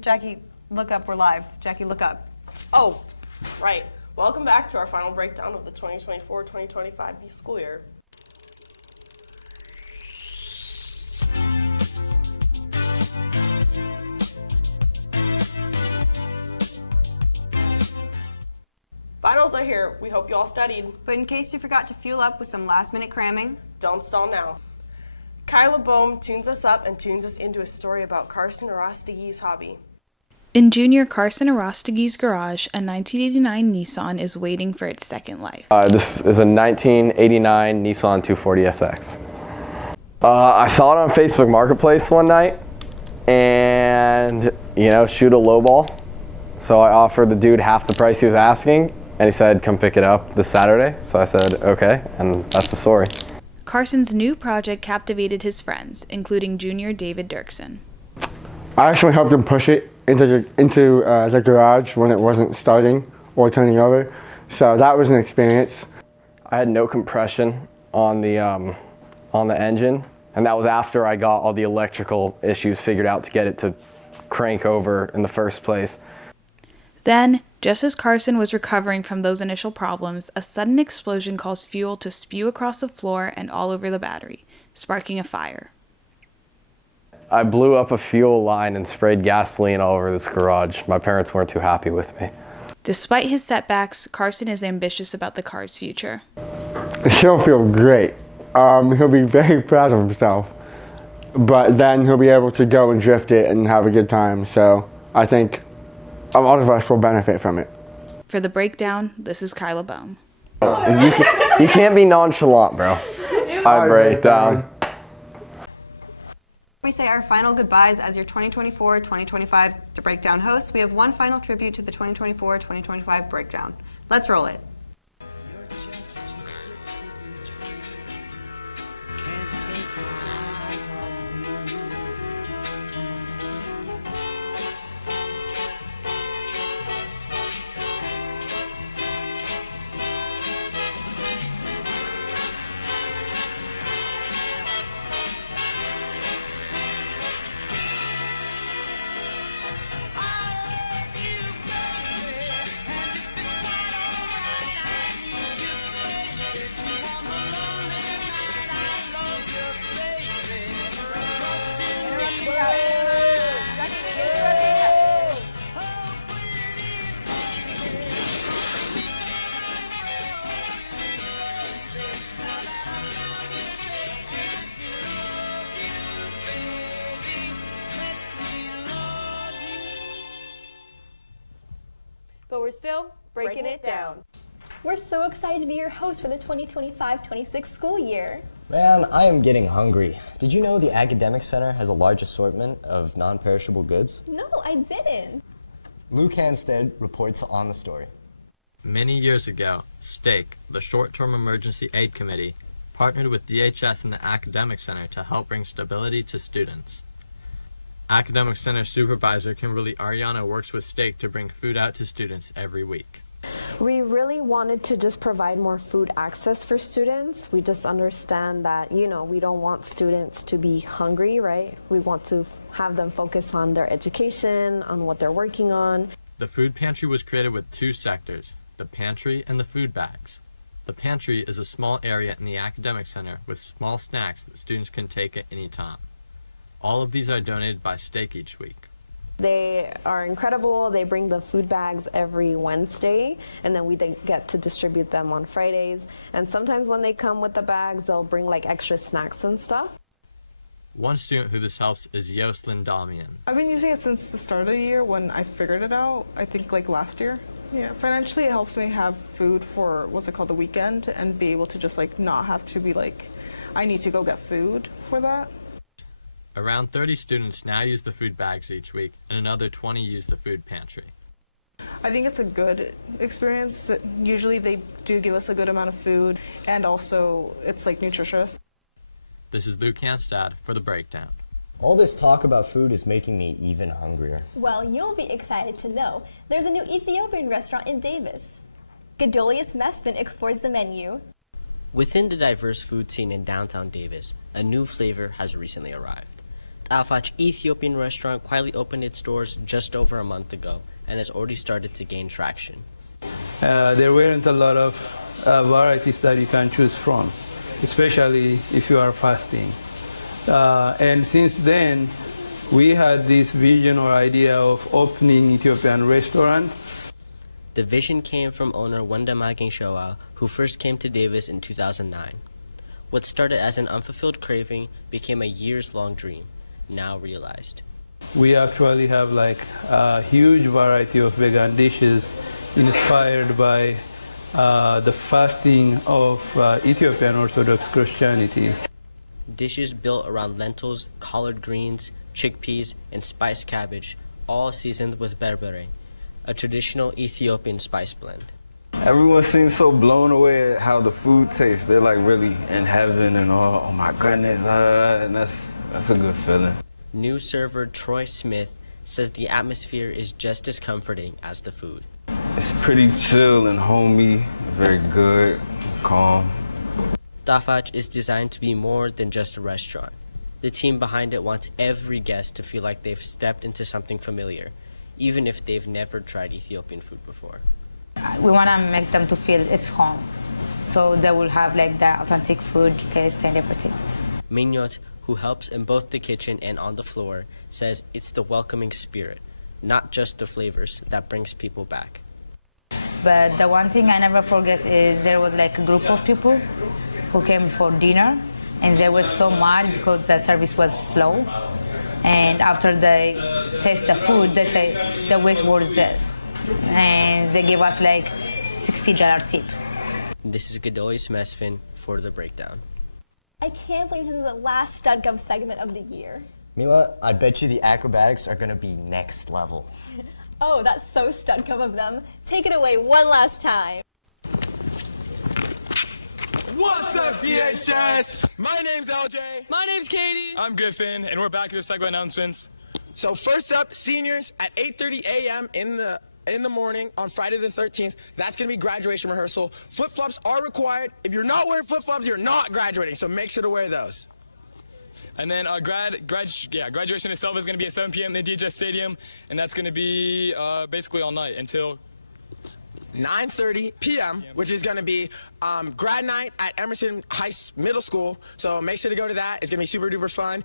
Jackie, look up. We're live. Jackie, look up. Oh, right. Welcome back to our final breakdown of the 2024-2025 school year. Finals are here. We hope you all studied. But in case you forgot to fuel up with some last-minute cramming, don't stall now. Kaila Bohm tunes us up and tunes us into a story about Carson Arastigi's hobby. In Junior Carson Arastigi's garage, a 1989 Nissan is waiting for its second life. This is a 1989 Nissan 240SX. I saw it on Facebook Marketplace one night and, shoot a low ball. So I offered the dude half the price he was asking, and he said, come pick it up this Saturday. So I said, okay, and that's the story. Carson's new project captivated his friends, including junior David Dirksen. I actually helped him push it into the garage when it wasn't starting or turning over, so that was an experience. I had no compression on the engine, and that was after I got all the electrical issues figured out to get it to crank over in the first place. Then, just as Carson was recovering from those initial problems, a sudden explosion caused fuel to spew across the floor and all over the battery, sparking a fire. I blew up a fuel line and sprayed gasoline all over this garage. My parents weren't too happy with me. Despite his setbacks, Carson is ambitious about the car's future. He'll feel great. He'll be very proud of himself, but then he'll be able to go and drift it and have a good time. So I think a lot of us will benefit from it. For the breakdown, this is Kaila Bohm. You can't be nonchalant, bro. I break down. we say our final goodbyes as your 2024-2025 Breakdown hosts. We have one final tribute to the 2024-2025 Breakdown. Let's roll it. But we're still breaking it down. We're so excited to be your host for the 2025-26 school year. Man, I am getting hungry. Did you know the Academic Center has a large assortment of non-perishable goods? No, I didn't. Luke Hanstead reports on the story. Many years ago, STAKE, the Short-Term Emergency Aid Committee, partnered with DHS and the Academic Center to help bring stability to students. Academic Center Supervisor Kimberly Arianna works with STAKE to bring food out to students every week. We really wanted to just provide more food access for students. We just understand that, we don't want students to be hungry, right? We want to have them focus on their education, on what they're working on. The food pantry was created with two sectors, the pantry and the food bags. The pantry is a small area in the Academic Center with small snacks that students can take at any time. All of these are donated by STAKE each week. They are incredible. They bring the food bags every Wednesday, and then we get to distribute them on Fridays. And sometimes when they come with the bags, they'll bring extra snacks and stuff. One student who this helps is Yoslin Damian. I've been using it since the start of the year when I figured it out, I think last year. Yeah, financially it helps me have food for, the weekend, and be able to just not have to be I need to go get food for that. Around 30 students now use the food bags each week, and another 20 use the food pantry. I think it's a good experience. Usually they do give us a good amount of food, and also it's nutritious. This is Luke Hanstad for The Breakdown. All this talk about food is making me even hungrier. Well, you'll be excited to know there's a new Ethiopian restaurant in Davis. Gondolas Mesfin explores the menu. Within the diverse food scene in downtown Davis, a new flavor has recently arrived. ጣፋጭ Ethiopian Restaurant quietly opened its doors just over a month ago and has already started to gain traction. There weren't a lot of varieties that you can choose from, especially if you are fasting. And since then, we had this vision or idea of opening Ethiopian restaurant. The vision came from owner Wandamagin Shoa, who first came to Davis in 2009. What started as an unfulfilled craving became a years-long dream, now realized. We actually have like a huge variety of vegan dishes inspired by the fasting of Ethiopian Orthodox Christianity. Dishes built around lentils, collard greens, chickpeas, and spiced cabbage, all seasoned with berbere, a traditional Ethiopian spice blend. Everyone seems so blown away at how the food tastes. They're like really in heaven and all, oh my goodness, and that's a good feeling. New server Troy Smith says the atmosphere is just as comforting as the food. It's pretty chill and homey, very good, calm. Tafach is designed to be more than just a restaurant. The team behind it wants every guest to feel like they've stepped into something familiar, even if they've never tried Ethiopian food before. We want to make them to feel it's home, so they will have like the authentic food taste and everything. Mignot, who helps in both the kitchen and on the floor, says it's the welcoming spirit, not just the flavors, that brings people back. But the one thing I never forget is there was like a group of people who came for dinner, and they were so mad because the service was slow. And after they taste the food, they say the wait was there. And they give us like $60 tip. This is Gondolas Mesfin for The Brakedown. I can't believe this is the last StudGov segment of the year. Mila, I bet you the acrobatics are going to be next level. Oh, that's so StudGov of them. Take it away one last time. What's up, DHS? My name's LJ. My name's Katie. I'm Griffin, and we're back with the segment announcements. So first up, seniors at 8:30 a.m. in the morning on Friday the 13th. That's going to be graduation rehearsal. Flip-flops are required. If you're not wearing flip-flops, you're not graduating, so make sure to wear those. And then graduation itself is going to be at 7 p.m. in the DHS Stadium, and that's going to be basically all night until 9:30 p.m., which is going to be grad night at Emerson Middle School. So make sure to go to that. It's going to be super duper fun.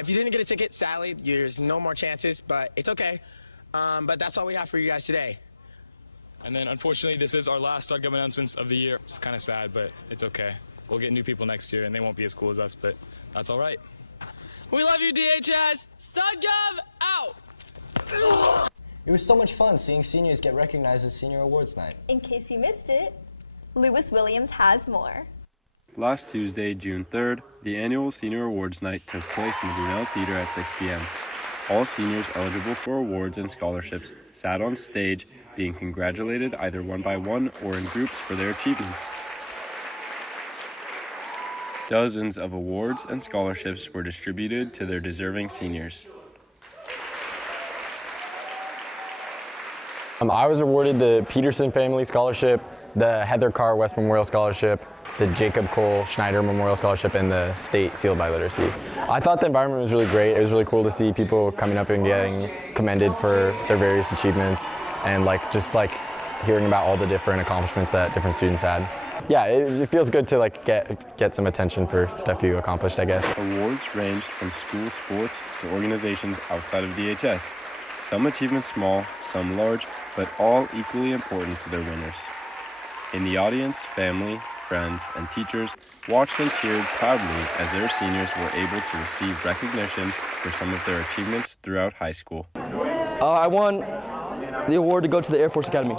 If you didn't get a ticket, sadly, there's no more chances, but it's okay. But that's all we have for you guys today. And then, unfortunately, this is our last StudGov announcements of the year. It's kind of sad, but it's okay. We'll get new people next year, and they won't be as cool as us, but that's all right. We love you, DHS. StudGov out! It was so much fun seeing seniors get recognized at Senior Awards Night. In case you missed it, Lewis Williams has more. Last Tuesday, June 3rd, the annual Senior Awards Night took place in the Brunel Theater at 6 p.m. All seniors eligible for awards and scholarships sat on stage, being congratulated either one by one or in groups for their achievements. Dozens of awards and scholarships were distributed to their deserving seniors. I was awarded the Peterson Family Scholarship, the Heather Carr West Memorial Scholarship, the Jacob Cole Schneider Memorial Scholarship, and the State Sealed by Literacy. I thought the environment was really great. It was really cool to see people coming up and getting commended for their various achievements, and just hearing about all the different accomplishments that different students had. Yeah, it feels good to get some attention for stuff you accomplished, I guess. Awards ranged from school sports to organizations outside of DHS. Some achievements small, some large, but all equally important to their winners. In the audience, family, friends, and teachers watched and cheered proudly as their seniors were able to receive recognition for some of their achievements throughout high school. I won the award to go to the Air Force Academy,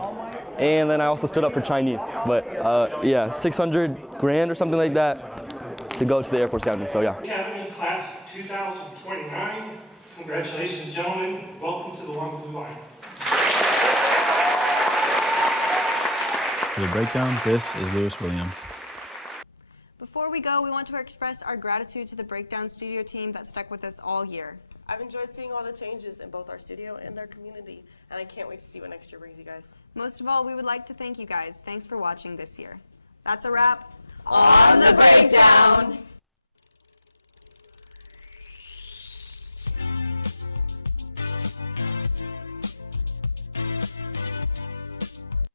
and then I also stood up for Chinese, but yeah, 600 grand or something like that to go to the Air Force Academy, so yeah. Academy Class 2029. Congratulations, gentlemen. Welcome to the Long Blue Line. For The Brakedown, this is Lewis Williams. Before we go, we want to express our gratitude to the Brakedown studio team that stuck with us all year. I've enjoyed seeing all the changes in both our studio and our community, and I can't wait to see what next year brings you guys. Most of all, we would like to thank you guys. Thanks for watching this year. That's a wrap on The Brakedown.